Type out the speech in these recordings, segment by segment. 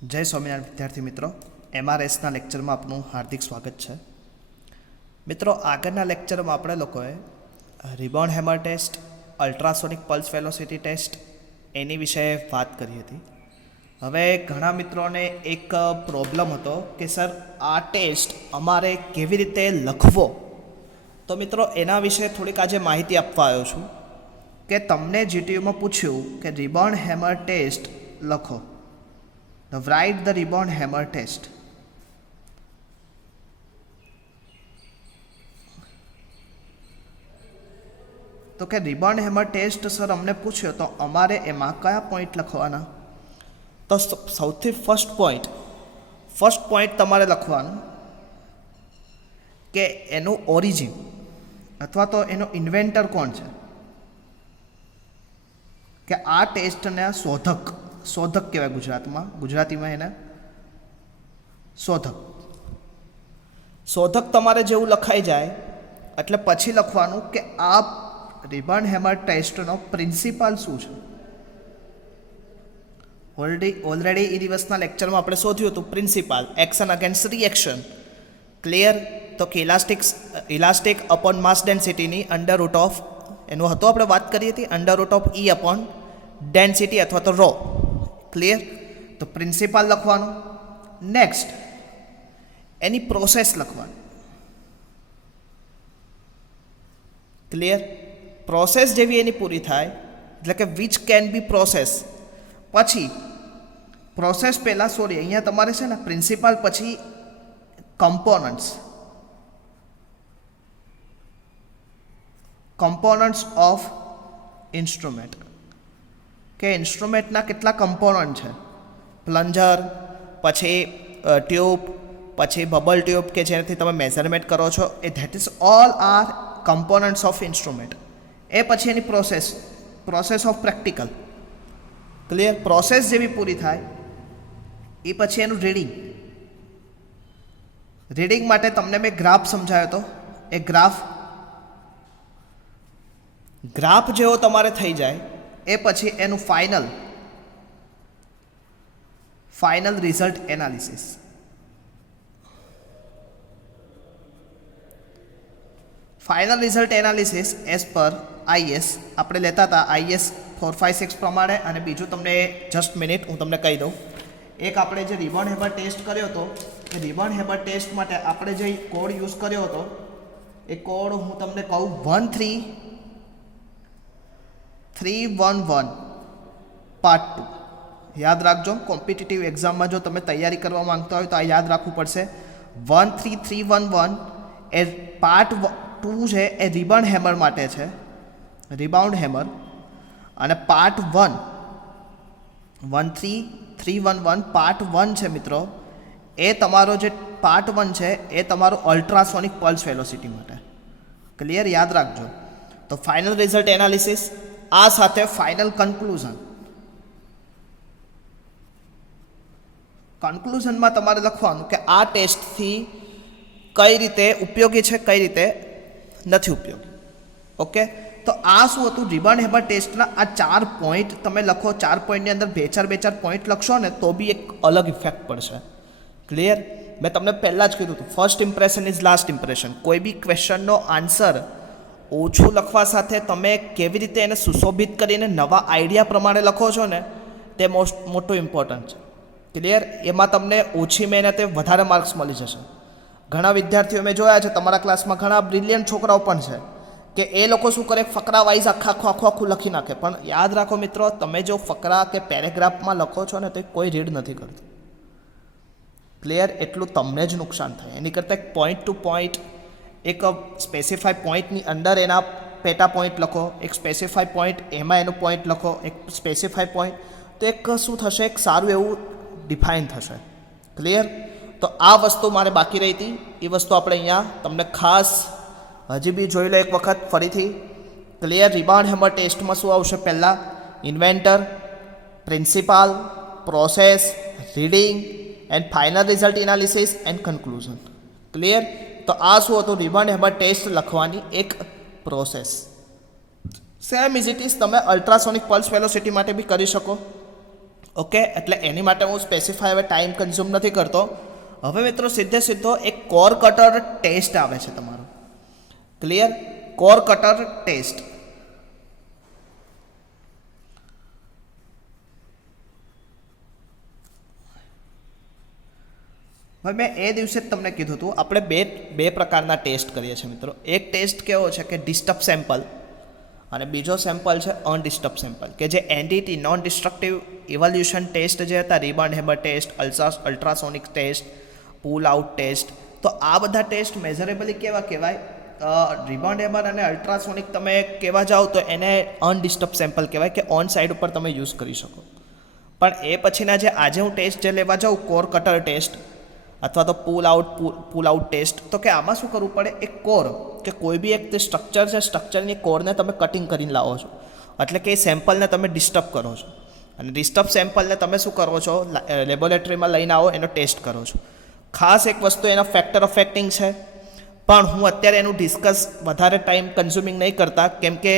જય સ્વામિનારાયણ વિદ્યાર્થી મિત્રો, એમઆરએસના લેક્ચરમાં આપનું હાર્દિક સ્વાગત છે. મિત્રો, આગળના લેક્ચરમાં આપણે લોકોએ rebound hammer test, ultrasonic pulse velocity test એની વિશે વાત કરી હતી. હવે ઘણા મિત્રોને એક પ્રોબ્લેમ હતો કે સર આ ટેસ્ટ અમારે કેવી રીતે લખવો. તો મિત્રો, એના વિશે થોડીક આજે માહિતી આપવા આવ્યો છું કે તમને જીટીયુમાં પૂછ્યું કે રિબોર્ન હેમર ટેસ્ટ લખો. Write the ribbon hammer test. તો કે રિબોન હેમર ટેસ્ટ સર અમને પૂછ્યો તો અમારે એમાં કયા પોઈન્ટ લખવાના? તો સૌથી ફર્સ્ટ પોઈન્ટ તમારે લખવાનું કે એનું ઓરિજિન અથવા તો એનો ઇન્વેન્ટર કોણ છે, કે આ ટેસ્ટના શોધક કહેવાય ગુજરાતીમાં એને શોધક તમારે જેવું લખાઈ જાય એટલે પછી લખવાનું કે આ રિબોન હેમર ટેસ્ટનો પ્રિન્સિપાલ શું છે. ઓલરેડી એ દિવસના લેક્ચરમાં આપણે શોધ્યું હતું principal action against reaction. Clear? તો કે ઇલાસ્ટિક અપોન માસ ડેન્સિટીની અંડર રૂટ ઓફ એનું હતું, આપણે વાત કરી હતી under root of E upon density અથવા તો રો. ક્લિયર? તો પ્રિન્સિપાલ લખવાનું. નેક્સ્ટ એની પ્રોસેસ લખવાની. ક્લિયર? પ્રોસેસ જેવી એની પૂરી થાય એટલે કે વિચ કેન બી પ્રોસેસ. પછી પ્રોસેસ પહેલાં અહીંયા તમારે છે ને પ્રિન્સિપાલ પછી કમ્પોનન્ટ્સ ઓફ ઇન્સ્ટ્રુમેન્ટ, કે ઇન્સ્ટ્રુમેન્ટના કેટલા કમ્પોનન્ટ છે. પ્લન્જર, પછી ટ્યુબ, પછી બબલ ટ્યુબ કે જેનાથી તમે મેઝરમેન્ટ કરો છો, એ that is all are components of instrument. એ પછી એની process of practical. Clear? Process જેવી પૂરી થાય એ પછી એનું રીડિંગ માટે તમને મેં ગ્રાફ સમજાવ્યો હતો. એ ગ્રાફ જેવો તમારે થઈ જાય એ પછી એનું final result analysis. Final result analysis as per IS આપણે લેતા હતા, આઈએસ 456 પ્રમાણે. અને બીજું તમને જસ્ટ મિનિટ હું તમને કહી દઉં. એક આપણે જે રિબોન હેમર ટેસ્ટ કર્યો હતો એ રિબોન હેમર ટેસ્ટ માટે આપણે જે કોડ યુઝ કર્યો હતો એ કોડ હું તમને કહું 13311 પાર્ટ 2. યાદ રાખજો, કોમ્પિટિટિવ એક્ઝામમાં જો તમે તૈયારી કરવા માંગતા હોય તો આ યાદ રાખવું પડશે. 13311 એ પાર્ટ 2 છે, એ રિબોન હેમર માટે છે, રિબાઉન્ડ હેમર. અને પાર્ટ 13311 પાર્ટ 1 છે મિત્રો, એ તમારો જે પાર્ટ 1 છે એ તમારો અલ્ટ્રાસોનિક પલ્સ વેલોસિટી માટે. ક્લિયર? યાદ રાખજો. તો ફાઇનલ રિઝલ્ટ એનાલિસિસ આ સાથે ફાઇનલ કન્ક્લુઝનમાં તમારે લખવાનું કે આ ટેસ્ટથી કઈ રીતે ઉપયોગી છે, કઈ રીતે નથી ઉપયોગી. ઓકે? તો આ શું હતું? રિબોન હેમર ટેસ્ટના આ 4 પોઈન્ટ તમે લખો. 4 પોઈન્ટની અંદર બે ચાર પોઈન્ટ લખશો ને તો બી એક અલગ ઇફેક્ટ પડશે. ક્લિયર? મેં તમને પહેલાં જ કીધું હતું, first impression is last impression. કોઈ બી ક્વેશ્ચનનો આન્સર ઓછું લખવા સાથે તમે કેવી રીતે એને સુશોભિત કરીને નવા આઈડિયા પ્રમાણે લખો છો ને તે મોટું ઇમ્પોર્ટન્ટ છે. ક્લિયર? એમાં તમને ઓછી મહેનતે વધારે માર્ક્સ મળી જશે. ઘણા વિદ્યાર્થીઓ મેં જોયા છે તમારા ક્લાસમાં, ઘણા બ્રિલિયન્ટ છોકરાઓ પણ છે કે એ લોકો શું કરે, ફકરા વાઇઝ આખું લખી નાખે. પણ યાદ રાખો મિત્રો, તમે જો ફકરા કે પેરેગ્રાફમાં લખો છો ને તો કોઈ રીડ નથી કરતું. ક્લિયર? એટલું તમને જ નુકસાન થાય. એની કરતાં એક પોઈન્ટ ટુ પોઈન્ટ, એક સ્પેસિફાઈ પોઈન્ટની અંદર એના પેટા પોઈન્ટ લખો, એક સ્પેસિફાઈ પોઈન્ટ એમાં એનું પોઈન્ટ લખો, એક સ્પેસિફાઈ પોઈન્ટ, તો એક શું થશે, એક સારું એવું ડિફાઇન થશે. ક્લિયર? તો આ વસ્તુ મારે બાકી રહી હતી, એ વસ્તુ આપણે અહીંયા તમને ખાસ હજી બી જોઈ લો એક વખત ફરીથી. ક્લિયર? રિબોન હેમર ટેસ્ટમાં શું આવશે? પહેલાં inventor, principal, process, reading and final result analysis and conclusion. Clear? તો આ શું હતું? રિબોન હેમર ટેસ્ટ લખવાની એક process. Same is it is તમે અલ્ટ્રાસોનિક પલ્સ વેલોસિટી માટે બી કરી શકો. ઓકે, એટલે એની માટે હું સ્પેસિફાઈ હવે ટાઈમ કન્ઝ્યુમ નથી કરતો. હવે મિત્રો સીધો એક કોર કટર ટેસ્ટ આવે છે તમારો. ક્લિયર? Core cutter test. હવે મેં એ દિવસે જ તમને કીધું હતું આપણે બે પ્રકારના ટેસ્ટ કરીએ છીએ મિત્રો. એક ટેસ્ટ કેવો છે કે ડિસ્ટર્બ સેમ્પલ, અને બીજો સેમ્પલ છે અનડિસ્ટર્બ સેમ્પલ, કે જે NDT non destructive evolution test જે હતા, rebound hammer test, ultrasonic test, pull out test. તો આ બધા ટેસ્ટ મેઝરેબલી કેવા કહેવાય? રિબાઉન્ડ હેમર અને અલ્ટ્રાસોનિક તમે કહેવા જાઓ તો એને અનડિસ્ટર્બ સેમ્પલ કહેવાય, કે ઓન સાઇડ ઉપર તમે યુઝ કરી શકો. પણ એ પછીના જે આજે હું ટેસ્ટ જે લેવા જાઉં, કોર કટર ટેસ્ટ અથવા તો પુલ આઉટ ટેસ્ટ, તો કે આમાં શું કરવું પડે? એક કોર, કે કોઈ બી એક સ્ટ્રક્ચર છે, સ્ટ્રક્ચરની કોરને તમે કટિંગ કરીને લાવો છો, એટલે કે એ સેમ્પલને તમે ડિસ્ટર્બ કરો છો, અને ડિસ્ટર્બ સેમ્પલને તમે શું કરો છો? લેબોરેટરીમાં લઈને આવો, એનો ટેસ્ટ કરો છો. ખાસ એક વસ્તુ એના ફેક્ટર ઓફ ફેક્ટિંગ છે, પણ હું અત્યારે એનું ડિસ્કસ વધારે ટાઈમ કન્ઝ્યુમિંગ નહીં કરતા, કેમ કે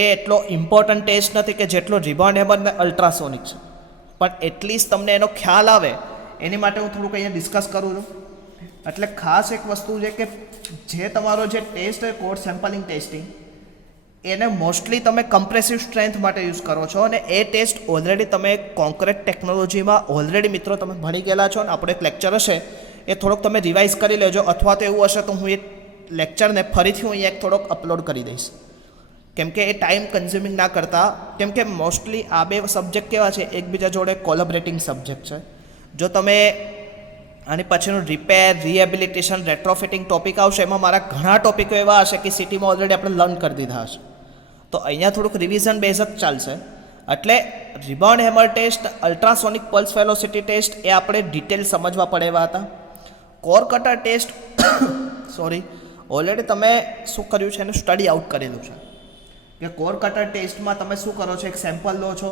એ એટલો ઇમ્પોર્ટન્ટ ટેસ્ટ નથી કે જેટલો રિબાઉન્ડ હેમર ને અલ્ટ્રાસોનિક છે. પણ એટલીસ્ટ તમને એનો ખ્યાલ આવે એની માટે હું થોડુંક અહીંયા ડિસ્કસ કરું છું. એટલે ખાસ એક વસ્તુ છે કે જે તમારો જે ટેસ્ટ હોય કોર સેમ્પલિંગ ટેસ્ટિંગ, એને મોસ્ટલી તમે કમ્પ્રેસિવ સ્ટ્રેન્થ માટે યુઝ કરો છો, અને એ ટેસ્ટ ઓલરેડી તમે કોન્ક્રીટ ટેકનોલોજીમાં ઓલરેડી મિત્રો તમે ભણી ગયેલા છો, અને આપણો એક લેક્ચર હશે એ થોડોક તમે રિવાઇઝ કરી લેજો, અથવા તો એવું હશે તો હું એ લેક્ચરને ફરીથી હું અહીંયા થોડોક અપલોડ કરી દઈશ, કેમ કે એ ટાઈમ કન્ઝ્યુમિંગ ના કરતા, કેમ કે મોસ્ટલી આ બે સબ્જેક્ટ કેવા છે, એકબીજા જોડે કોલેબરેટિંગ સબ્જેક્ટ છે. જો તમે આની પછીનું રિપેર, રિહેબિલિટેશન, રેટ્રોફિટિંગ ટોપિક આવશે, એમાં મારા ઘણા ટોપિકો એવા હશે કે સિટીમાં ઓલરેડી આપણે લર્ન કરી દીધા હશે, તો અહીંયા થોડુંક રિવિઝન બેઝ જ ચાલશે. એટલે rebound hammer test, ultrasonic pulse velocity test એ આપણે ડિટેલ સમજવા પડે એવા હતા. કોર કટર ટેસ્ટ ઓલરેડી તમે શું કર્યું છે, એનું સ્ટડી આઉટ કરેલું છે, કે કોર કટર ટેસ્ટમાં તમે શું કરો છો? એક સેમ્પલ લો છો,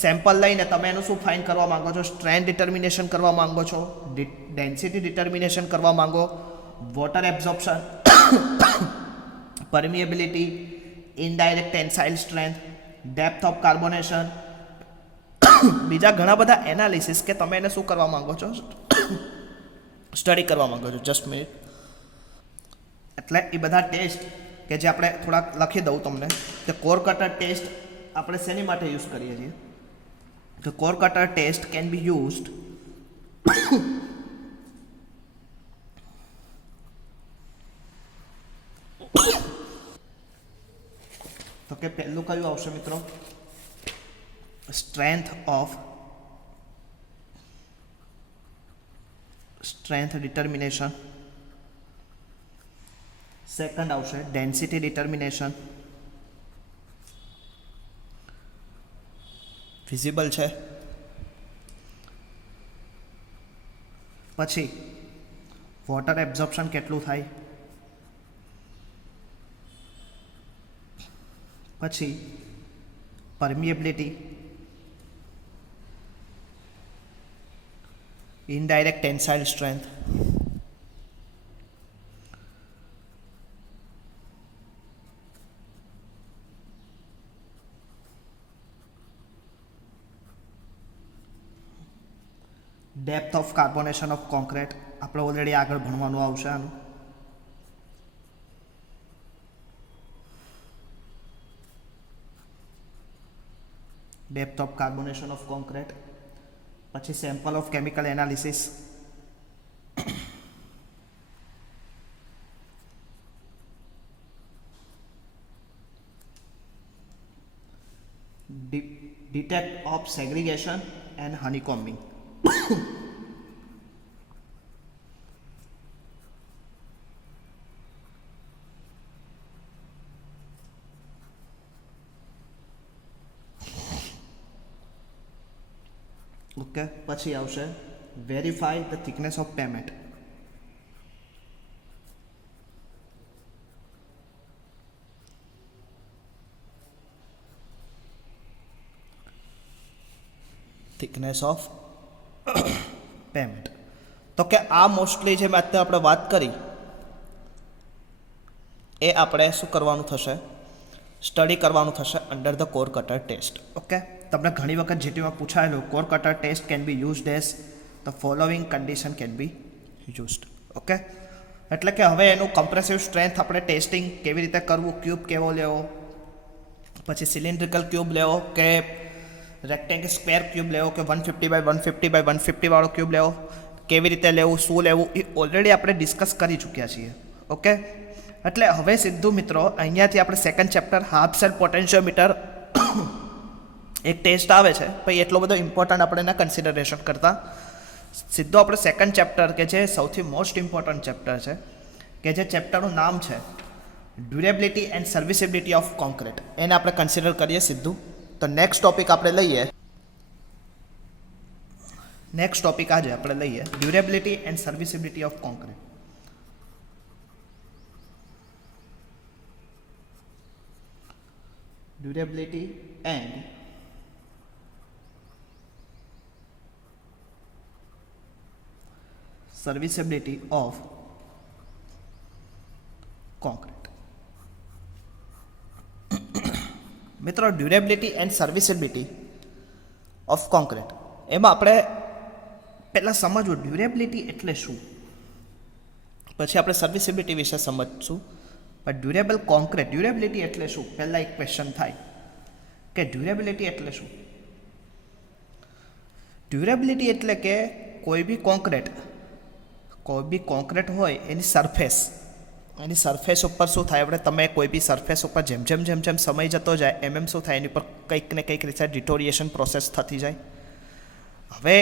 સેમ્પલ લઈને તમે એનું શું ફાઇન્ડ કરવા માંગો છો? સ્ટ્રેન્થ ડિટર્મિનેશન કરવા માંગો છો, ડેન્સિટી ડિટર્મિનેશન કરવા માંગો, water absorption, permeability, indirect tensile strength, depth of carbonation, બીજા ઘણા બધા એનાલિસિસ કે તમે એને શું કરવા માંગો છો? સ્ટડી કરવા માંગો છો. Just minute. એટલે એ બધા ટેસ્ટ કે જે આપણે થોડાક લખી દઉં તમને, કે કોર કટર ટેસ્ટ આપણે શેની માટે યુઝ કરીએ છીએ? The core cutter test can be used તો કે પહેલું કયું આવશે મિત્રો? Strength determination. સેકન્ડ આવશે ડેન્સિટી ડિટર્મિનેશન. વિઝિબલ છે. પછી વોટર એબ્ઝોર્પ્શન કેટલું થાય, પછી permeability, indirect tensile strength, depth of carbonation of concrete, આપણે ઓલરેડી આગળ ભણવાનું આવશે આનું. Depth of carbonation of concrete. પછી sample of chemical analysis, detect of segregation and honeycombing. Okay, પછી આવશે verify the thickness of pavement. Thickness of pavement. તો કે આ મોસ્ટલી જે મેં અત્યારે આપણે વાત કરી એ આપણે શું કરવાનું થશે? સ્ટડી કરવાનું થશે under the core cutter test. Okay, તમને ઘણી વખત જીટીમાં પૂછાયેલું core cutter test can be used as the following condition can be used. Okay, એટલે કે હવે એનું કમ્પ્રેસિવ સ્ટ્રેન્થ આપણે ટેસ્ટિંગ કેવી રીતે કરવું, ક્યુબ કેવો લેવો, પછી સિલિન્ડ્રિકલ ક્યુબ લેવો કે રેક્ટેંગલ સ્ક્વેર ક્યુબ લેવો કે 150 વાળો ક્યુબ લેવો, કેવી રીતે લેવું, શું લેવું, એ ઓલરેડી આપણે ડિસ્કસ કરી ચૂક્યા છીએ. ઓકે, એટલે હવે સીધું મિત્રો અહીંયાથી આપણે second chapter half cell potentiometer એક ટેસ્ટ આવે છે, પછી એટલો બધો ઇમ્પોર્ટન્ટ આપણે એના કન્સિડરેશન કરતા સીધો આપણે સેકન્ડ ચેપ્ટર કે જે સૌથી મોસ્ટ ઇમ્પોર્ટન્ટ ચેપ્ટર છે, કે જે ચેપ્ટરનું નામ છે durability and serviceability of concrete, એને આપણે કન્સિડર કરીએ સીધું. તો નેક્સ્ટ ટોપિક આપણે લઈએ, નેક્સ્ટ ટોપિક આજે આપણે લઈએ durability and serviceability of concrete. Durability and serviceability of concrete. મિત્રો durability and serviceability of concrete, એમાં આપણે પહેલાં સમજવું ડ્યુરેબિલિટી એટલે શું, પછી આપણે સર્વિસેબિલિટી વિશે સમજશું. પણ ડ્યુરેબલ કોન્ક્રીટ, ડ્યુરેબિલિટી એટલે શું, પહેલાં એક ક્વેશ્ચન થાય કે ડ્યુરેબિલિટી એટલે શું. ડ્યુરેબિલિટી એટલે કે કોઈ બી કોન્ક્રીટ હોય એની સરફેસ ઉપર શું થાય, આપણે તમે કોઈ બી સરફેસ ઉપર જેમ જેમ સમય જતો જાય એમ શું થાય, એની પર કંઈક ને કંઈક રીતે ડિટોરિએશન પ્રોસેસ થતી જાય. હવે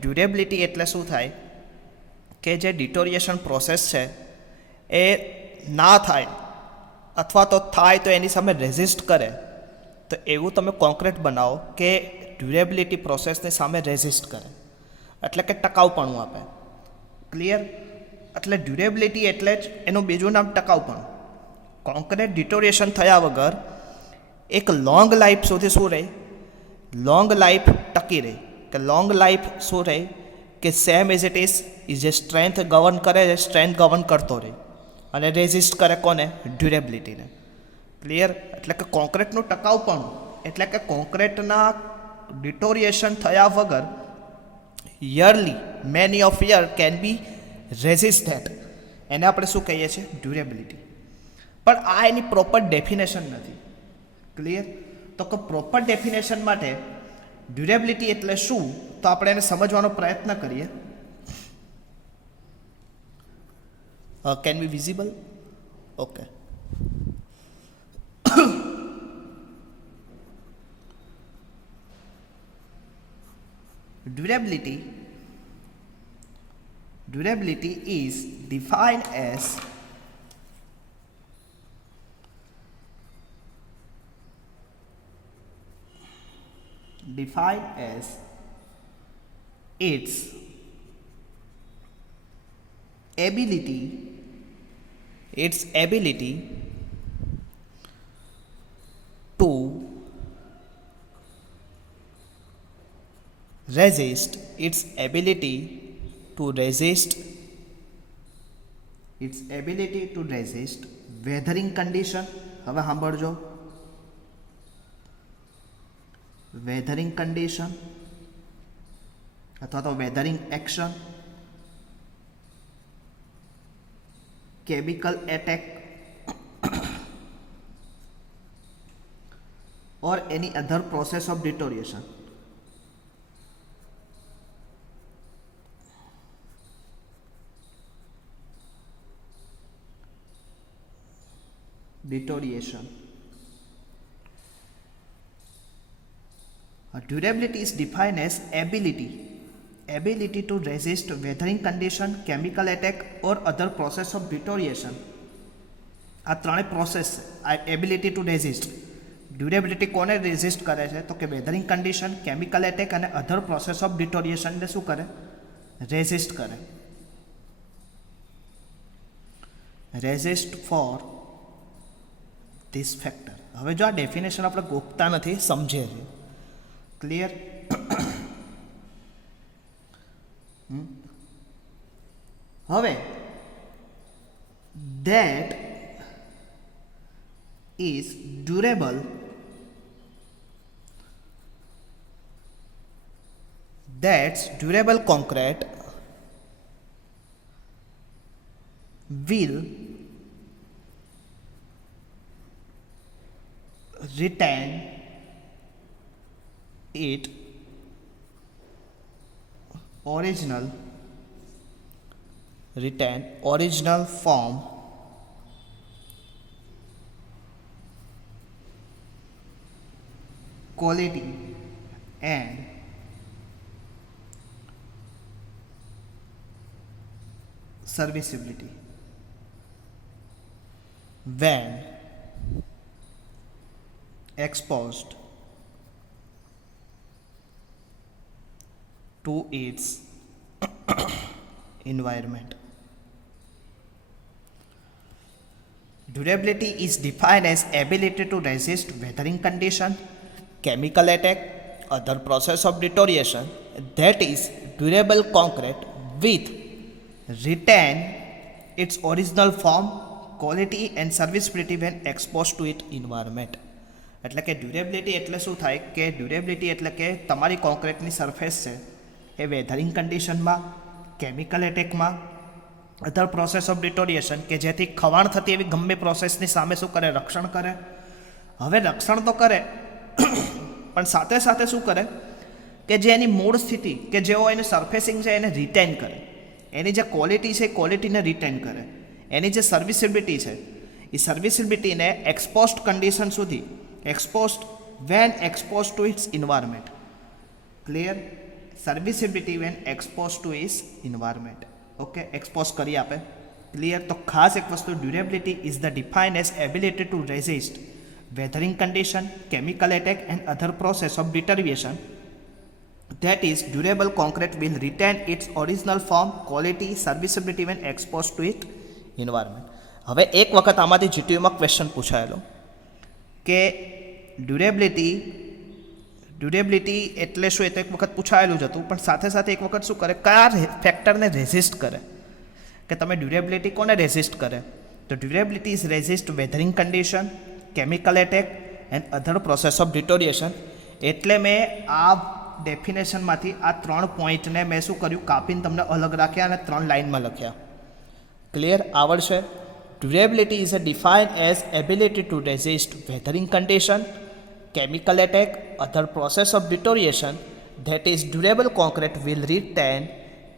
ડ્યુરેબિલિટી એટલે શું થાય કે જે ડિટોરિએશન પ્રોસેસ છે એ ના થાય અથવા તો થાય તો એની સામે રેઝિસ્ટ કરે, તો એવું તમે કોન્ક્રીટ બનાવો કે ડ્યુરેબિલિટી પ્રોસેસની સામે રેઝિસ્ટ કરે, એટલે કે ટકાઉપણું આપે. ક્લિયર? એટલે ડ્યુરેબિલિટી એટલે જ એનું બીજું નામ ટકાઉપણું. કોન્ક્રીટ ડિટોરિએશન થયા વગર એક લોંગ લાઈફ સુધી શું રહે, લોંગ લાઈફ ટકી રહે. કે લોંગ લાઈફ શું રહે કે સેમ એઝ ઇટ ઇઝ જે સ્ટ્રેન્થ ગવર્ન કરે છે સ્ટ્રેન્થ ગવર્ન કરતો રહે અને રેઝિસ્ટ કરે કોને, ડ્યુરેબિલિટીને. ક્લિયર? એટલે કે કોન્ક્રીટનું ટકાઉપણું એટલે કે કોન્ક્રીટના ડિટોરિએશન થયા વગર yearly many of year can be resist that, એને આપણે શું કહીએ છીએ, ડ્યુરેબિલિટી. પણ આ એની પ્રોપર ડેફિનેશન નથી. ક્લિયર? તો કે પ્રોપર ડેફિનેશન માટે ડ્યુરેબિલિટી એટલે શું, તો આપણે એને સમજવાનો પ્રયત્ન કરીએ. Can be visible? Okay. Durability is defined as its ability to resist, its ability to resist weathering condition. હવે સાંભળજો, વેધરિંગ કન્ડિશન અથવા તો weathering action, chemical attack or any other process of deterioration. Durability is defined as ability to resist weathering condition, chemical attack or other process of deterioration. આ ત્રણેય process ability to resist, durability કોને resist કરે છે, તો કે weathering condition, chemical attack અને અધર process of ડિટોરિએશનને શું કરે, રેઝિસ્ટ કરે. Resist for this factor. હવે જો આ ડેફિનેશન આપણે ગોખતા નથી, સમજીએ છીએ. ક્લિયર? હવે that is durable that durable concrete will retain its original form, quality and serviceability when exposed to its environment. Durability is defined as ability to resist weathering condition, chemical attack, other process of deterioration. That is, durable concrete with retain its original form, quality and serviceability when exposed to its environment. એટલે કે durability એટલે શું થાય કે durability એટલે કે તમારી કોન્ક્રીટની surface છે એ વેધરિંગ કન્ડિશનમાં, કેમિકલ એટેકમાં, અધર પ્રોસેસ ઓફ ડિટોરિએશન કે જેથી ખવાણ થતી એવી ગમે પ્રોસેસની સામે શું કરે, રક્ષણ કરે. હવે રક્ષણ તો કરે પણ સાથે સાથે શું કરે કે જે એની મૂળ સ્થિતિ કે જેઓ એની સરફેસિંગ છે એને રિટેન કરે, એની જે ક્વોલિટી છે એ ક્વોલિટીને રિટેન કરે, એની જે સર્વિસેબિલિટી છે એ સર્વિસેબિલિટીને એક્સપોઝડ કન્ડિશન સુધી, exposed when exposed to its environment. Clear? Serviceability when exposed to its environment. Okay, expose કરી આપે. Clear? તો ખાસ એક વસ્તુ, durability is the defined as ability to resist weathering condition, chemical attack and other process of deterioration. That is, durable concrete will retain its original form, quality, serviceability when exposed to its environment. હવે એક વખત આમાંથી જીટીયુમાં question પૂછાયેલો કે durability એટલે શું, એ તો એક વખત પૂછાયેલું જ હતું, પણ સાથે સાથે એક વખત શું કરે, કયા ફેક્ટરને રેઝિસ્ટ કરે, કે તમે ડ્યુરેબિલિટી કોને રેઝિસ્ટ કરે, તો durability is resist weathering condition, chemical attack and other process of deterioration. એટલે મેં આ ડેફિનેશનમાંથી આ 3 પોઈન્ટને મેં શું કર્યું, કાપીને તમને અલગ રાખ્યા અને 3 લાઇનમાં લખ્યા. ક્લિયર? આવડશે? Durability is defined as ability to resist weathering condition, chemical attack, other process of deterioration. That is, durable concrete will retain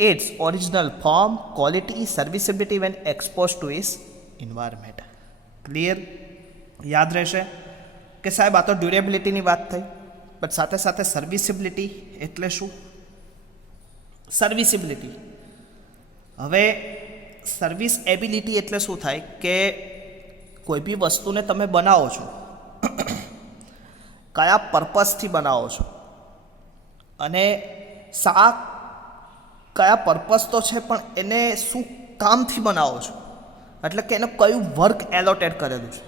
its original form, quality, serviceability when exposed to its environment. Clear? યાદ રહેશે કે સાહેબ આ તો ડ્યુરેબિલિટીની વાત થઈ, પણ સાથે સાથે સર્વિસેબિલિટી એટલે શું? સર્વિસેબિલિટી, હવે સર્વિસ એબિલિટી એટલે શું થાય કે કોઈ બી વસ્તુને તમે બનાવો છો, કયા પર્પઝથી બનાવો છો અને કયા પર્પઝ તો છે પણ એને શું કામથી બનાવો છો, એટલે કે એને કયું વર્ક એલોટેડ કરેલું છે.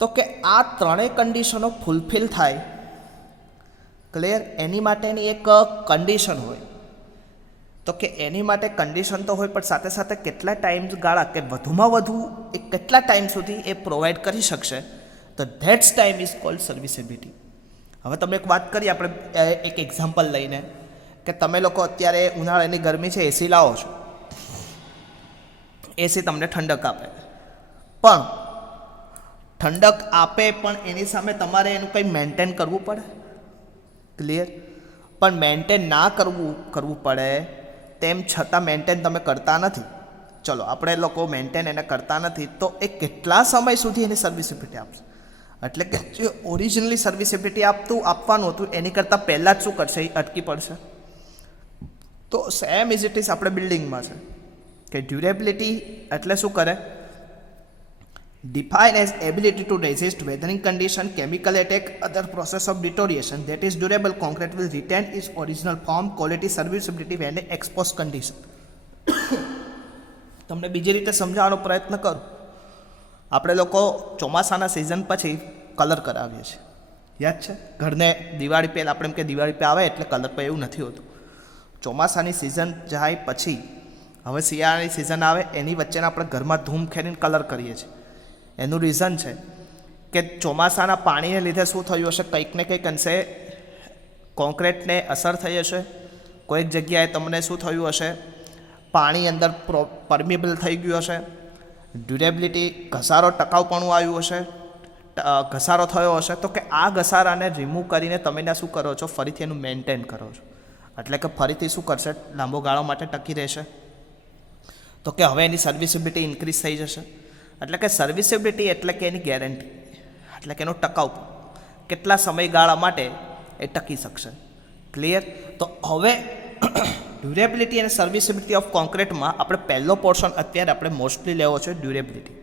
તો કે આ ત્રણેય કન્ડિશનો ફૂલફિલ થાય, ક્લિયર, એની માટેની એક કન્ડિશન હોય. તો કે એની માટે કન્ડિશન તો હોય, પણ સાથે સાથે કેટલા ટાઈમ ગાળા કે વધુમાં વધુ એ કેટલા ટાઈમ સુધી એ પ્રોવાઈડ કરી શકશે, તો ધેટ્સ ટાઈમ ઇઝ કોલ્ડ સર્વિસેબિલિટી. હવે તમે એક વાત કરીએ આપણે એક એક્ઝામ્પલ લઈને કે તમે લોકો અત્યારે ઉનાળાની ગરમી છે, એસી લાવો છો, એસી તમને ઠંડક આપે, પણ ઠંડક આપે પણ એની સામે તમારે એનું કંઈ મેન્ટેન કરવું પડે. ક્લિયર? પણ મેન્ટેન ના કરવું પડે તેમ છતાં મેન્ટેન તમે કરતા નથી, ચલો આપણે લોકો મેન્ટેન એને કરતા નથી, તો એ કેટલા સમય સુધી એની સર્વિસેબિલિટી આપશે? એટલે કે જે ઓરિજિનલી સર્વિસેબિલિટી આપવાનું હતું એની કરતાં પહેલાં જ શું કરશે, એ અટકી પડશે. તો સેમ ઇઝ ઇટ ઇઝ આપણે બિલ્ડિંગમાં છે કે ડ્યુરેબિલિટી એટલે શું કરે, defined as ability to resist weathering condition, chemical attack, other process of deterioration. That is, durable concrete will retain its original form, quality, serviceability when exposed condition. તમને બીજી રીતે સમજાવવાનો પ્રયત્ન કરું. આપણે લોકો ચોમાસાના સિઝન પછી કલર કરાવીએ છીએ, યાદ છે? ઘરને દિવાળી પહેલાં આપણે એમ કે દિવાળી પે આવે એટલે કલર પર એવું નથી હોતું. ચોમાસાની સિઝન જાય પછી હવે શિયાળાની સિઝન આવે, એની વચ્ચેના આપણે ઘરમાં ધૂમ ખેરીને કલર કરીએ છીએ. એનું રીઝન છે કે ચોમાસાના પાણીને લીધે શું થયું હશે, કંઈક ને કંઈક અંશે કોન્ક્રીટને અસર થઈ હશે, કોઈક જગ્યાએ તમને શું થયું હશે, પાણી અંદર પરમિબલ થઈ ગયું હશે, ડ્યુરેબિલિટી ઘસારો ટકાઉપણું આવ્યું હશે, ઘસારો થયો હશે, તો કે આ ઘસારાને રિમૂવ કરીને તમે એને શું કરો છો, ફરીથી એનું મેન્ટેન કરો છો, એટલે કે ફરીથી શું કરશે, લાંબો ગાળો માટે ટકી રહેશે. તો કે હવે એની સર્વિસિબિલિટી ઇન્ક્રીઝ થઈ જશે. એટલે કે સર્વિસિબિલિટી એટલે કે એની ગેરંટી, એટલે કે એનું ટકાઉપણું કેટલા સમયગાળા માટે એ ટકી શકશે. ક્લિયર? તો હવે ડ્યુરેબિલિટી અને સર્વિસિબિલિટી ઓફ કોન્ક્રીટમાં આપણે પહેલો પોર્શન અત્યારે આપણે મોસ્ટલી લેવો છે ડ્યુરેબિલિટી.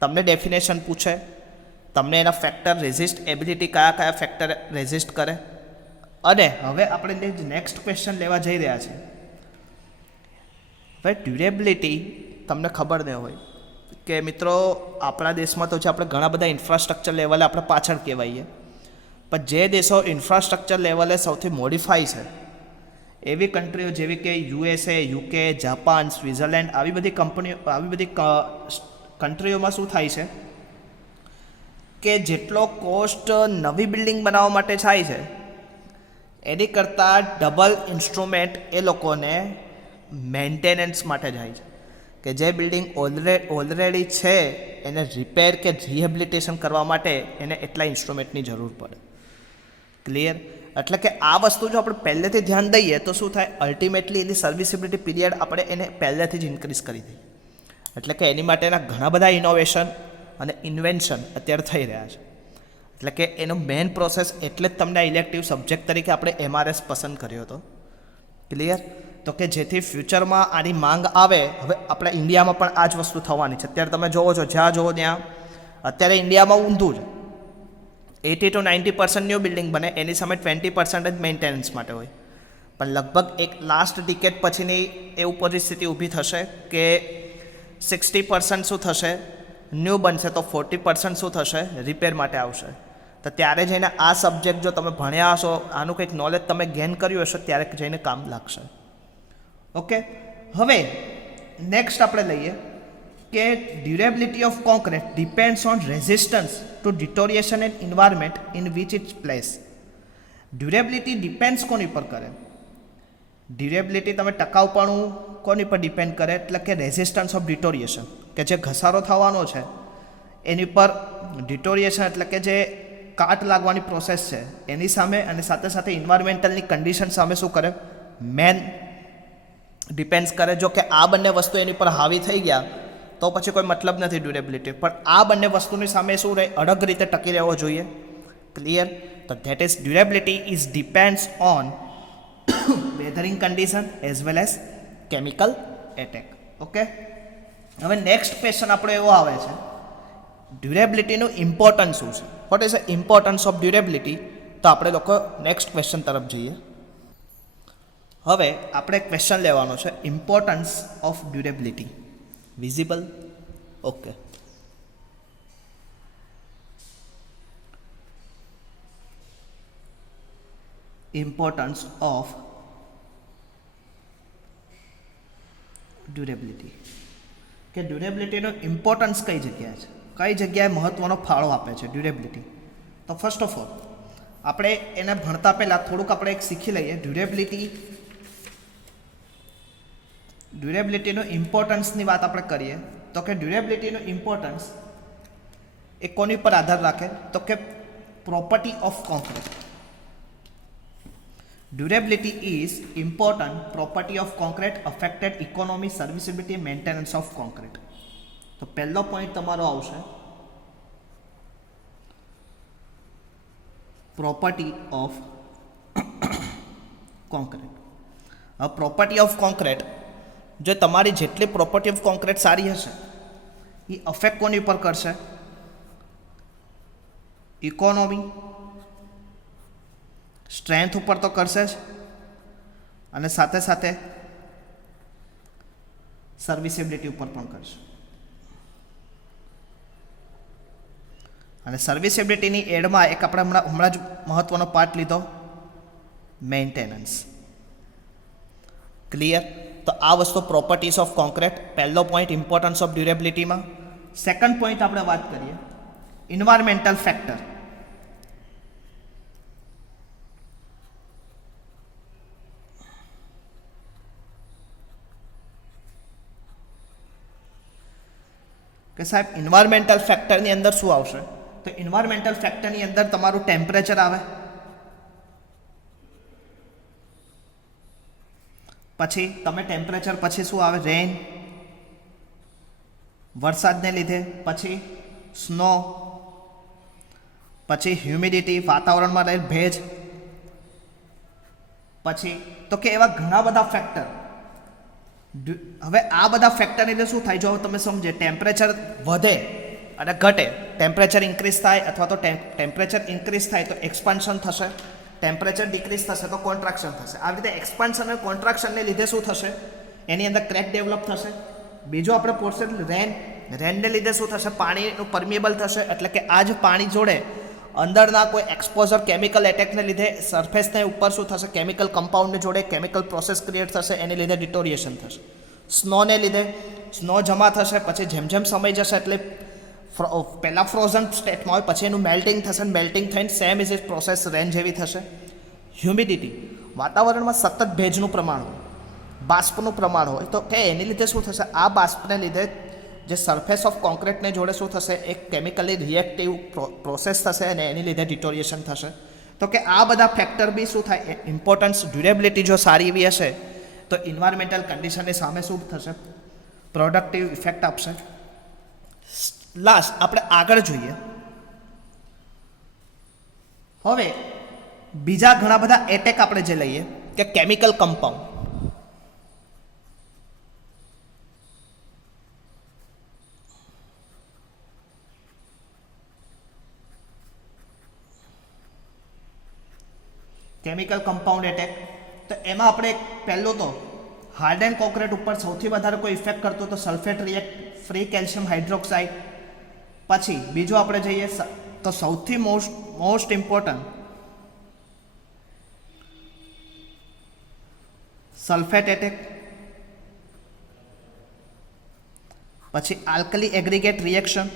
તમને ડેફિનેશન પૂછે, તમને એના ફેક્ટર રેઝિસ્ટ એબિલિટી કયા કયા ફેક્ટર રેઝિસ્ટ કરે, અને હવે આપણે નેક્સ્ટ ક્વેશ્ચન લેવા જઈ રહ્યા છીએ. હવે ડ્યુરેબિલિટી તમને ખબર ન હોય કે મિત્રો આપણા દેશમાં તો છે આપણે ઘણા બધા ઇન્ફ્રાસ્ટ્રક્ચર લેવલે આપણે પાછળ કહેવાઈએ, પણ જે દેશો ઇન્ફ્રાસ્ટ્રક્ચર લેવલે સૌથી મોડિફાઈ છે એવી કન્ટ્રીઓ જેવી કે USA, UK, જાપાન, સ્વિટ્ઝરલેન્ડ, આવી બધી કંપનીઓ, આવી બધી કન્ટ્રીઓમાં શું થાય છે કે જેટલો કોસ્ટ નવી બિલ્ડિંગ બનાવવા માટે થાય છે એની કરતાં ડબલ ઇન્સ્ટ્રુમેન્ટ એ લોકોને મેન્ટેનન્સ માટે જાય છે, કે જે બિલ્ડિંગ ઓલરેડી છે એને રિપેર કે રિહેબિલિટેશન કરવા માટે એને એટલા ઇન્સ્ટ્રુમેન્ટની જરૂર પડે. ક્લિયર? એટલે કે આ વસ્તુ જો આપણે પહેલેથી ધ્યાન દઈએ તો શું થાય, અલ્ટિમેટલી એની સર્વિસિબિલિટી પીરિયડ આપણે એને પહેલેથી જ ઇન્ક્રીઝ કરી દઈએ. એટલે કે એની માટેના ઘણા બધા ઇનોવેશન અને ઇન્વેન્શન અત્યારે થઈ રહ્યા છે. એટલે કે એનો મેઇન પ્રોસેસ એટલે જ તમને ઇલેક્ટિવ સબ્જેક્ટ તરીકે આપણે MRS પસંદ કર્યો હતો. ક્લિયર? તો કે જેથી ફ્યુચરમાં આની માંગ આવે. હવે આપણા ઇન્ડિયામાં પણ આ જ વસ્તુ થવાની છે. અત્યારે તમે જોવો છો, જ્યાં જોવો ત્યાં અત્યારે ઇન્ડિયામાં ઊંધું છે. 80 to 90% ન્યૂ બિલ્ડિંગ બને, એની સામે 20% જ મેન્ટેનન્સ માટે હોય. પણ લગભગ એક લાસ્ટ ડિકેડ પછીની એવું પરિસ્થિતિ ઊભી થશે કે 60% શું થશે, ન્યૂ બનશે, તો 40% શું થશે, રિપેર માટે આવશે. તો ત્યારે જઈને આ સબ્જેક્ટ જો તમે ભણ્યા હશો, આનું કંઈક નોલેજ તમે ગેઇન કર્યું હશે, ત્યારે જઈને કામ લાગશે. ઓકે, હવે નેક્સ્ટ આપણે લઈએ કે durability of concrete depends on resistance to deterioration and environment in which it's place. Durability depends કોની પર કરે? ડ્યુરેબિલિટી તમે ટકાઉપણું કોની પર ડિપેન્ડ કરે, એટલે કે રેઝિસ્ટન્સ ઓફ ડિટોરિએશન, કે જે ઘસારો થવાનો છે એની પર ડિટોરિએશન એટલે કે જે કાટ લાગવાની પ્રોસેસ છે એની સામે, અને સાથે સાથે ઇન્વાયરમેન્ટલની કન્ડિશન સામે શું કરે, મેન ડિપેન્ડ્સ કરે. જો કે આ બંને વસ્તુ એની પર હાવી થઈ ગયા તો પછી કોઈ મતલબ નથી ડ્યુરેબિલિટી, પણ આ બંને વસ્તુની સામે શું રહે, અડગ રીતે ટકી રહેવો જોઈએ. ક્લિયર? તો that is durability is depends on weathering condition as well as chemical attack. Okay, હવે નેક્સ્ટ ક્વેશ્ચન આપણો એવો આવે છે, ડ્યુરેબિલિટીનું ઇમ્પોર્ટન્સ શું છે? What is the importance of durability? તો આપણે લોકો નેક્સ્ટ ક્વેશ્ચન તરફ જઈએ. હવે આપણે ક્વેશ્ચન લેવાનો છે, importance of durability. Visible? Okay, importance of durability, કે ડ્યુરેબિલિટીનું ઇમ્પોર્ટન્સ કઈ જગ્યાએ છે, કઈ જગ્યાએ મહત્ત્વનો ફાળો આપે છે ડ્યુરેબિલિટી. તો ફર્સ્ટ ઓફ ઓલ આપણે એને ભણતા પહેલાં થોડુંક આપણે એક શીખી લઈએ ડ્યુરેબિલિટીનું ઇમ્પોર્ટન્સની વાત આપણે કરીએ તો કે ડ્યુરેબિલિટીનું ઇમ્પોર્ટન્સ એ કોની પર આધાર રાખે, તો કે property of concrete. Durability is important property of concrete affected economy, serviceability, maintenance of concrete. તો પહેલો પોઈન્ટ તમારો આવશે પ્રોપર્ટી ઓફ કોન્ક્રીટ. હવે પ્રોપર્ટી ઓફ કોન્ક્રીટ, જો તમારી જેટલી પ્રોપર્ટી ઓફ કોન્ક્રીટ સારી હશે એ અફેક્ટ કોની ઉપર કરશે, ઇકોનોમી, સ્ટ્રેન્થ ઉપર તો કરશે જ, અને સાથે સાથે સર્વિસેબિલિટી ઉપર પણ કરશે. અને સર્વિસેબિલિટીની એડમાં એક આપણે હમણાં જ મહત્વનો પાર્ટ લીધો, મેન્ટેનન્સ. ક્લિયર? તો આ વસ્તુ પ્રોપર્ટીઝ ઓફ કોન્ક્રીટ, પહેલો પોઈન્ટ ઇમ્પોર્ટન્સ ઓફ ડ્યુરેબિલિટીમાં. સેકન્ડ પોઈન્ટ આપણે વાત કરીએ એન્વાયરમેન્ટલ ફેક્ટર. કે સાહેબ ઇન્વાયરમેન્ટલ ફેક્ટરની અંદર શું આવશે? તો ઇન્વાયરમેન્ટલ ફેક્ટરની અંદર તમારું ટેમ્પરેચર આવે, પછી તમે ટેમ્પરેચર પછી શું આવે? રેન, વરસાદને લીધે, પછી સ્નો, પછી હ્યુમિડિટી, વાતાવરણમાં રહેલ ભેજ, પછી તો કે એવા ઘણા બધા ફેક્ટર. હવે આ બધા ફેક્ટરની લીધે શું થાય? જો તમે સમજે, ટેમ્પરેચર વધે અને ઘટે, ટેમ્પરેચર ઇન્ક્રીઝ થાય અથવા તો ટેમ્પરેચર ઇન્ક્રીઝ થાય તો એક્સપાન્શન થશે, ટેમ્પરેચર ડિક્રીઝ થશે તો કોન્ટ્રાક્શન થશે. આવી રીતે એક્સપાન્શન અને કોન્ટ્રાક્શનને લીધે શું થશે? એની અંદર ક્રેક ડેવલપ થશે. બીજું આપણે પોર્શન રેનને લીધે શું થશે? પાણીનું પરમિએબલ થશે, એટલે કે આ જ પાણી જોડે અંદરના કોઈ એક્સપોઝર કેમિકલ એટેકને લીધે સરફેસને ઉપર શું થશે? કેમિકલ કમ્પાઉન્ડને જોડે કેમિકલ પ્રોસેસ ક્રિએટ થશે, એને લીધે ડિટોરિએશન થશે. સ્નોને લીધે સ્નો જમા થશે, પછી જેમ જેમ સમય જશે એટલે પહેલાં ફ્રોઝન સ્ટેટમાં હોય, પછી એનું મેલ્ટિંગ થશે, મેલ્ટિંગ થઈને સેમ ઇઝ ઇટ પ્રોસેસ રેન જેવી થશે. હ્યુમિડિટી, વાતાવરણમાં સતત ભેજનું પ્રમાણ હોય, બાષ્પનું પ્રમાણ હોય, તો કે એની લીધે શું થશે? આ બાષ્પને લીધે જે સરફેસ ઓફ કોન્ક્રીટને જોડે શું થશે? એક કેમિકલી રિએક્ટિવ પ્રોસેસ થશે અને એની લીધે ડિટોરિએશન થશે. તો કે આ બધા ફેક્ટર બી શું થાય? ઇમ્પોર્ટન્સ, ડ્યુરેબિલિટી જો સારી એવી હશે તો ઇન્વાયરમેન્ટલ કન્ડિશનની સામે શું થશે? પ્રોડક્ટિવ ઇફેક્ટ આપશે. લાસ્ટ આપણે આગળ જોઈએ. હવે બીજા ઘણા બધા એટેક આપણે જે લઈએ કે chemical compound. Chemical compound attack, તો એમાં આપણે પહેલું તો હાર્ડ એન્ડ કોન્ક્રીટ ઉપર સૌથી વધારે કોઈ ઇફેક્ટ કરતો તો sulphate react, free calcium hydroxide. પછી બીજું આપણે જઈએ તો સૌથી મોસ્ટ ઇમ્પોર્ટન્ટ સલ્ફેટ એટેક, પછી આલ્કલી એગ્રીગેટ રિએક્શન,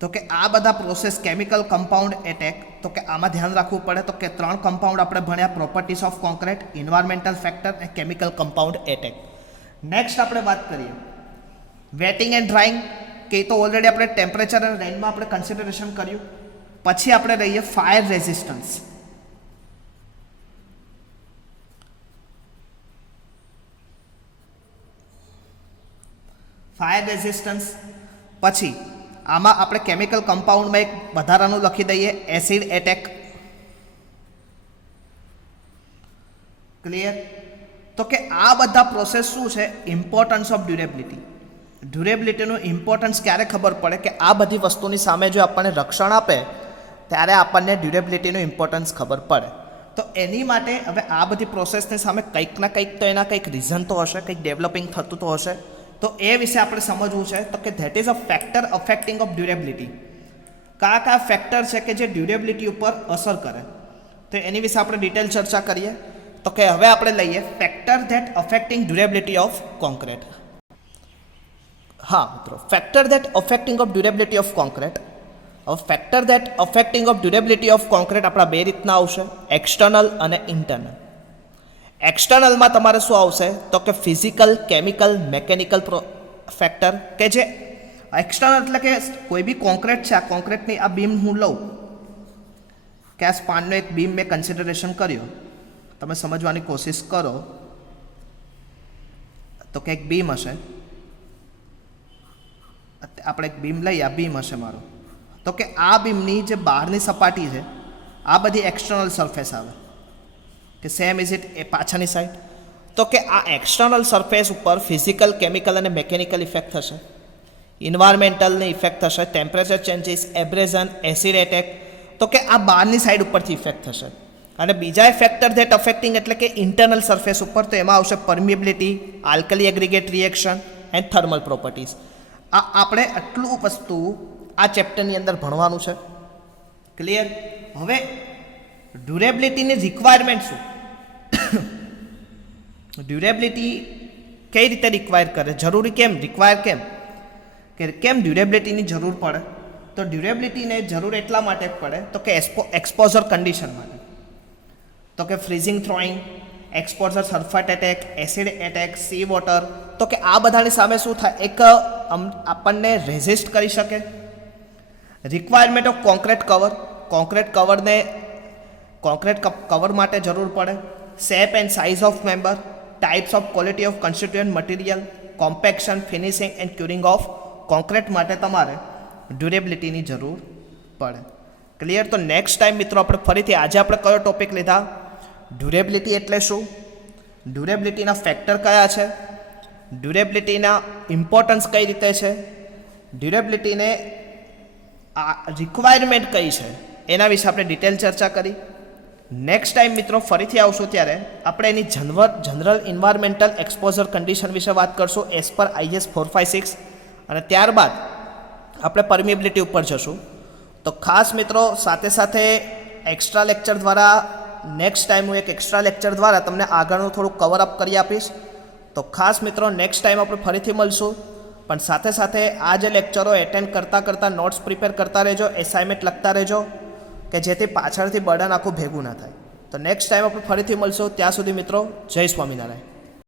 તો કે આ બધા પ્રોસેસ કેમિકલ કમ્પાઉન્ડ એટેક. તો કે આમાં ધ્યાન રાખવું પડે તો કે 3 કમ્પાઉન્ડ આપણે ભણ્યા: પ્રોપર્ટીઝ ઓફ કોન્ક્રીટ, ઇન્વાયરમેન્ટલ ફેક્ટર અને કેમિકલ કમ્પાઉન્ડ એટેક. નેક્સ્ટ આપણે વાત કરીએ વેટિંગ એન્ડ ડ્રાઇંગ, કે તો ઓલરેડી આપણે ટેમ્પરેચર અને રેનમાં આપણે કન્સિડરેશન કર્યું. પછી આપણે રહીએ ફાયર રેઝિસ્ટન્સ. ફાયર રેઝિસ્ટન્સ પછી આમાં આપણે કેમિકલ કમ્પાઉન્ડમાં એક વધારાનું લખી દઈએ, એસિડ એટેક. ક્લિયર? તો કે આ બધા પ્રોસેસ શું છે? Importance of durability. ડ્યુરેબિલિટીનું ઇમ્પોર્ટન્સ ક્યારે ખબર પડે? કે આ બધી વસ્તુની સામે જો આપણને રક્ષણ આપે ત્યારે આપણને ડ્યુરેબિલિટીનું ઇમ્પોર્ટન્સ ખબર પડે. તો એની માટે હવે આ બધી પ્રોસેસની સામે કંઈક ના કંઈક તો એના કંઈક રીઝન તો હશે, કંઈક ડેવલપિંગ થતું તો હશે. તો એ વિશે આપણે સમજવું છે. તો કે that is a factor affecting of durability. કયા કયા ફેક્ટર છે કે જે ડ્યુરેબિલિટી ઉપર અસર કરે? તો એની વિશે આપણે ડિટેલ ચર્ચા કરીએ. તો કે હવે આપણે લઈએ factor that affecting durability of concrete. હા મિત્રો, factor that affecting of durability of concrete. હવે factor that affecting of durability of concrete આપણા બે રીતના આવશે: એક્સટર્નલ અને ઇન્ટરનલ. એક્સટર્નલમાં તમારે શું આવશે? તો કે ફિઝિકલ, કેમિકલ, મેકેનિકલ ફેક્ટર. કે જે એક્સટર્નલ એટલે કે કોઈ બી કોન્ક્રીટ છે, આ કોન્ક્રીટની આ બીમ હું લઉં કે આ સ્પાનનો એક બીમ મેં કન્સિડરેશન કર્યો, તમે સમજવાની કોશિશ કરો. તો કે એક બીમ હશે, આપણે એક બીમ લઈએ, આ બીમ હશે મારો. તો કે આ બીમની જે બહારની સપાટી છે આ બધી એક્સટર્નલ સરફેસ આવે કે સેમ ઇઝ ઇટ એ પાછળની સાઈડ. તો કે આ એક્સટર્નલ સરફેસ ઉપર ફિઝિકલ, કેમિકલ અને મેકેનિકલ ઇફેક્ટ થશે, ઇન્વાયરમેન્ટલની ઇફેક્ટ થશે, ટેમ્પરેચર ચેન્જીસ, એબ્રેઝન, એસિડ એટેક. તો કે આ બહારની સાઈડ ઉપરથી ઇફેક્ટ થશે. અને બીજા ફેક્ટર ધેટ અફેક્ટિંગ એટલે કે ઇન્ટરનલ સરફેસ ઉપર, તો એમાં આવશે permeability, alkali aggregate reaction and thermal properties. આ આપણે આટલું વસ્તુ આ ચેપ્ટરની અંદર ભણવાનું છે. ક્લિયર? હવે ડ્યુરેબિલિટીની રિક્વાયરમેન્ટ શું? ડ્યુરેબિલિટી કઈ રીતે રિક્વાયર કરે? જરૂરી કેમ? રિક્વાયર કેમ? કે કેમ ડ્યુરેબિલિટીની જરૂર પડે? તો ડ્યુરેબિલિટીને જરૂર એટલા માટે પડે તો કે એક્સપોઝર કન્ડિશન માટે. તો કે freezing throwing, exposure sulphate attack, acid attack, C water. તો કે આ બધાની સામે શું થાય, એક આપણને રેઝિસ્ટ કરી શકે. Requirement of concrete cover, concrete cover માટે જરૂર પડે. Shape and size of member, types of quality of constituent material, compaction, finishing and curing of concrete માટે તમારે ડ્યુરેબિલિટીની જરૂર પડે. ક્લિયર? તો નેક્સ્ટ ટાઈમ મિત્રો આપણે ફરીથી આજે આપણે કયો ટોપિક લીધા, ડ્યુરેબિલિટી એટલે શું, ડ્યુરેબિલિટીના ફેક્ટર કયા છે, ડ્યુરેબિલિટીના ઇમ્પોર્ટન્સ કઈ રીતે છે, ડ્યુરેબિલિટીને રિક્વાયરમેન્ટ કઈ છે, એના વિશે આપણે ડિટેલ ચર્ચા કરી. નેક્સ્ટ ટાઈમ મિત્રો ફરીથી આવશું ત્યારે આપણે એની જનરલ ઇન્વાયરમેન્ટલ એક્સપોઝર કન્ડિશન વિશે વાત કરશું એઝ પર IS 456, અને ત્યારબાદ આપણે પરમિએબિલિટી ઉપર જશું. તો ખાસ મિત્રો સાથે સાથે એક્સ્ટ્રા લેક્ચર દ્વારા નેક્સ્ટ ટાઈમ હું એક એક્સ્ટ્રા લેક્ચર દ્વારા તમને આગળનું થોડું કવર અપ કરી આપીશ. તો ખાસ મિત્રો નેક્સ્ટ ટાઈમ આપણે ફરીથી મળશું, પણ સાથે સાથે આ જે લેક્ચરો એટેન્ડ કરતાં નોટ્સ પ્રિપેર કરતા રહેજો, એસાઇનમેન્ટ લખતા રહેજો, કે જેથી પાછળથી બર્ડન આખું ભેગું ના થાય. તો નેક્સ્ટ ટાઈમ આપણે ફરીથી મળશું. ત્યાં સુધી મિત્રો જય સ્વામિનારાયણ.